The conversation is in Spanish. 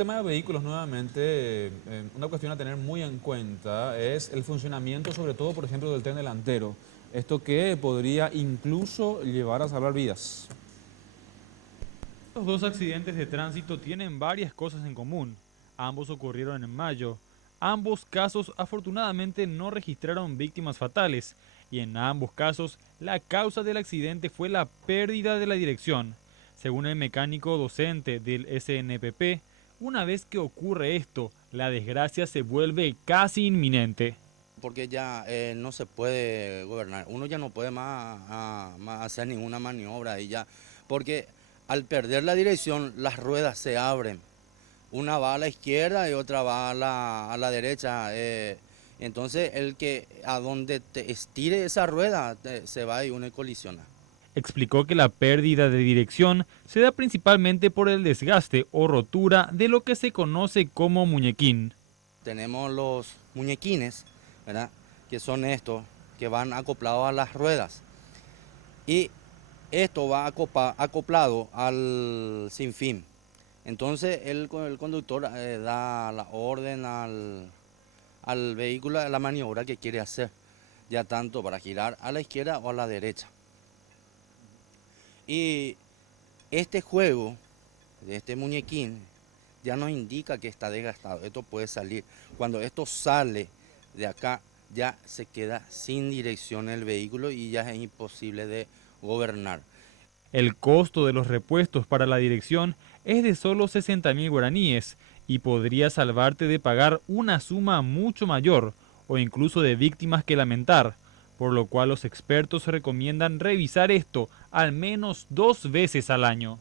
tema de vehículos nuevamente, una cuestión a tener muy en cuenta es el funcionamiento, sobre todo, por ejemplo, del tren delantero. Esto que podría incluso llevar a salvar vidas. Los dos accidentes de tránsito tienen varias cosas en común. Ambos ocurrieron en mayo. Ambos casos afortunadamente no registraron víctimas fatales y en ambos casos la causa del accidente fue la pérdida de la dirección. Según el mecánico docente del SNPP, una vez que ocurre esto, la desgracia se vuelve casi inminente. Porque ya no se puede gobernar. Uno ya no puede más hacer ninguna maniobra y ya, porque al perder la dirección las ruedas se abren. Una va a la izquierda y otra va a la derecha. Entonces el que a donde te estire esa rueda se va y uno colisiona. Explicó que la pérdida de dirección se da principalmente por el desgaste o rotura de lo que se conoce como muñequín. Tenemos los muñequines, ¿verdad? Que son estos que van acoplados a las ruedas. Y esto va acoplado al sinfín. Entonces el conductor da la orden al vehículo, a la maniobra que quiere hacer, ya tanto para girar a la izquierda o a la derecha. Y este juego de este muñequín ya nos indica que está desgastado. Esto puede salir. Cuando esto sale de acá, ya se queda sin dirección el vehículo y ya es imposible de gobernar. El costo de los repuestos para la dirección es de solo 60.000 guaraníes y podría salvarte de pagar una suma mucho mayor o incluso de víctimas que lamentar, por lo cual los expertos recomiendan revisar esto al menos 2 veces al año.